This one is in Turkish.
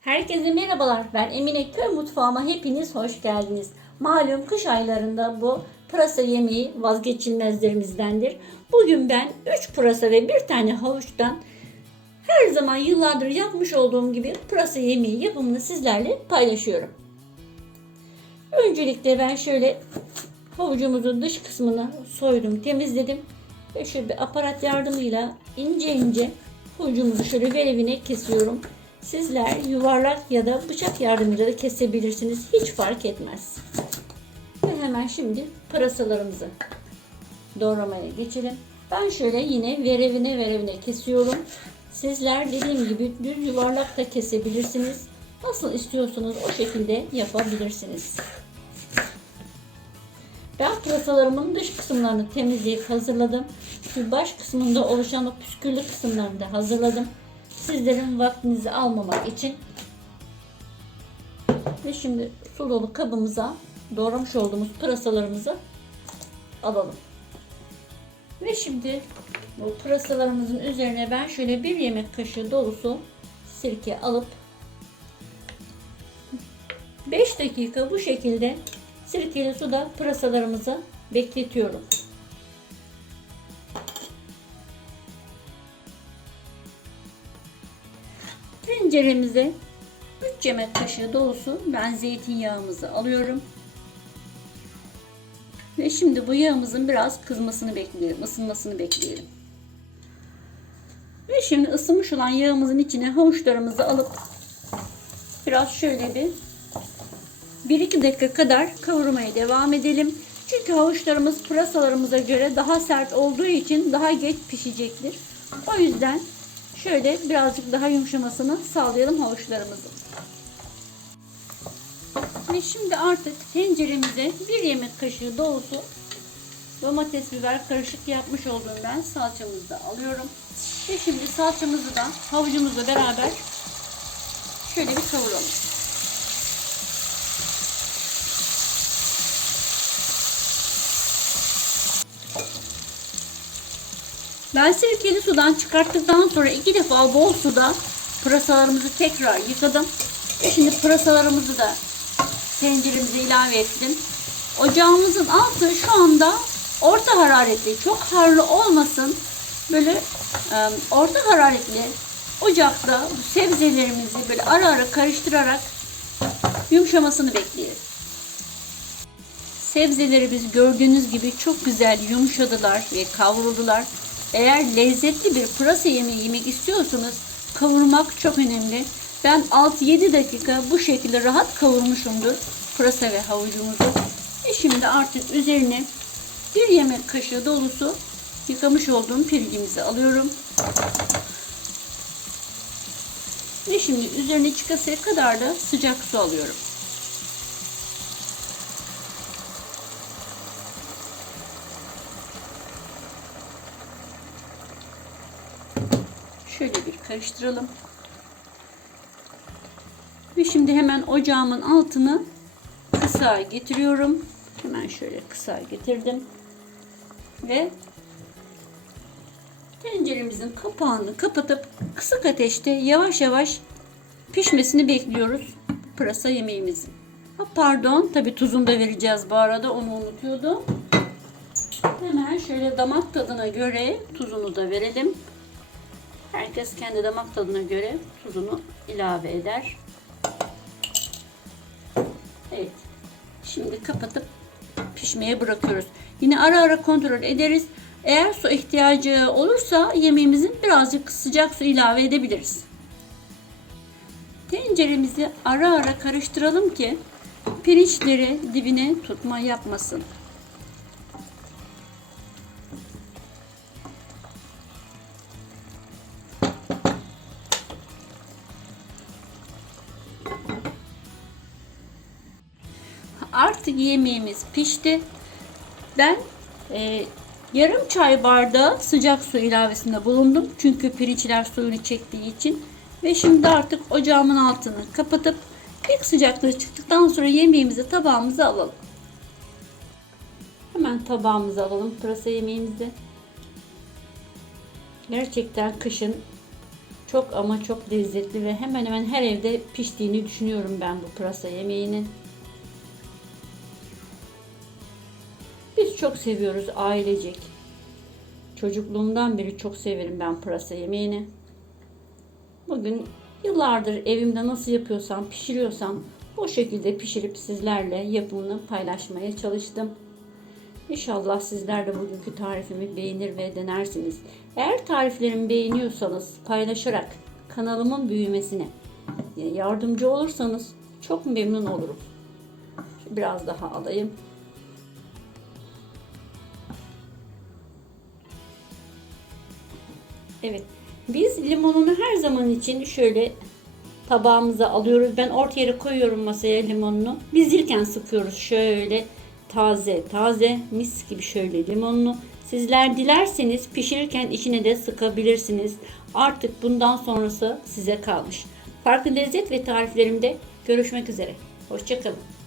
Herkese merhabalar. Ben Emine Köy Mutfağıma hepiniz hoş geldiniz. Malum kış aylarında bu pırasa yemeği vazgeçilmezlerimizdendir. Bugün ben 3 pırasa ve bir tane havuçtan her zaman yıllardır yapmış olduğum gibi pırasa yemeği yapımını sizlerle paylaşıyorum. Öncelikle ben şöyle havucumuzun dış kısmını soydum, temizledim. Ve şöyle bir aparat yardımıyla ince ince havucumuzu şöyle verevine kesiyorum. Sizler yuvarlak ya da bıçak yardımıyla da kesebilirsiniz. Hiç fark etmez. Ve hemen şimdi pırasalarımızı doğramaya geçelim. Ben şöyle yine verevine verevine kesiyorum. Sizler dediğim gibi düz yuvarlak da kesebilirsiniz. Nasıl istiyorsanız o şekilde yapabilirsiniz. Ben pırasalarımın dış kısımlarını temizleyip hazırladım. Şu baş kısmında oluşan o püsküllü kısımlarını da hazırladım. Sizlerin vaktinizi almamak için. Ve şimdi su dolu kabımıza doğramış olduğumuz pırasalarımızı alalım. Ve şimdi bu pırasalarımızın üzerine ben şöyle bir yemek kaşığı dolusu sirke alıp 5 dakika bu şekilde sirkeli suda pırasalarımızı bekletiyorum. Tenceremize 3 yemek kaşığı dolusu ben zeytinyağımızı alıyorum. Ve şimdi bu yağımızın biraz kızmasını bekleyelim, ısınmasını bekleyelim. Ve şimdi ısınmış olan yağımızın içine havuçlarımızı alıp biraz şöyle bir 1-2 dakika kadar kavurmaya devam edelim. Çünkü havuçlarımız pırasalarımıza göre daha sert olduğu için daha geç pişecektir. O yüzden şöyle birazcık daha yumuşamasını sağlayalım havuçlarımızın. Ve şimdi artık tenceremize bir yemek kaşığı dolusu domates biber karışık yapmış olduğum ben salçamızı da alıyorum. Ve şimdi salçamızı da havucumuzla beraber şöyle bir kavuralım. Ben sirkeli sudan çıkarttıktan sonra iki defa bol suda pırasalarımızı tekrar yıkadım. Şimdi pırasalarımızı da tenceremize ilave ettim. Ocağımızın altı şu anda orta hararetli. Çok harlı olmasın. Böyle orta hararetli ocakta bu sebzelerimizi böyle ara ara karıştırarak yumuşamasını bekleyelim. Sebzeleri biz gördüğünüz gibi çok güzel yumuşadılar ve kavruldular. Eğer lezzetli bir pırasa yemeği yemek istiyorsanız kavurmak çok önemli. Ben 6-7 dakika bu şekilde rahat kavurmuşumdur pırasa ve havucumuzu. Ve şimdi artık üzerine bir yemek kaşığı dolusu yıkamış olduğum pirincimizi alıyorum. Ve şimdi üzerine çıkasıya kadar da sıcak su alıyorum. Şöyle bir karıştıralım. Ve şimdi hemen ocağımın altını kısa getiriyorum. Hemen şöyle kısa getirdim. Ve tenceremizin kapağını kapatıp kısık ateşte yavaş yavaş pişmesini bekliyoruz pırasa yemeğimizin. Ha, pardon tabi tuzunu da vereceğiz bu arada onu unutuyordum. Hemen şöyle damak tadına göre tuzunu da verelim. Herkes kendi damak tadına göre tuzunu ilave eder. Evet. Şimdi kapatıp pişmeye bırakıyoruz. Yine ara ara kontrol ederiz. Eğer su ihtiyacı olursa yemeğimizin birazcık sıcak su ilave edebiliriz. Tenceremizi ara ara karıştıralım ki pirinçleri dibine tutma yapmasın. Yemeğimiz pişti. Ben e, yarım çay bardağı sıcak su ilavesinde bulundum. Çünkü pirinçler suyunu çektiği için. Ve şimdi artık ocağımın altını kapatıp ilk sıcaklığı çıktıktan sonra yemeğimizi tabağımıza alalım. Hemen tabağımıza alalım pırasa yemeğimizi. Gerçekten kışın Çok ama çok lezzetli ve hemen hemen her evde piştiğini düşünüyorum ben bu pırasa yemeğinin. Biz çok seviyoruz ailecek. Çocukluğumdan beri çok severim ben pırasa yemeğini. Bugün yıllardır evimde nasıl yapıyorsam, pişiriyorsam o şekilde pişirip sizlerle yapımını paylaşmaya çalıştım. İnşallah sizler de bugünkü tarifimi beğenir ve denersiniz. Eğer tariflerimi beğeniyorsanız paylaşarak kanalımın büyümesine yardımcı olursanız çok memnun olurum. Biraz daha alayım. Evet. Biz limonunu her zaman için şöyle tabağımıza alıyoruz. Ben orta yere koyuyorum masaya limonunu. Biz yerken sıkıyoruz şöyle taze taze mis gibi şöyle limonunu. Sizler dilerseniz pişirirken içine de sıkabilirsiniz. Artık bundan sonrası size kalmış. Farklı lezzet ve tariflerimde görüşmek üzere. Hoşçakalın.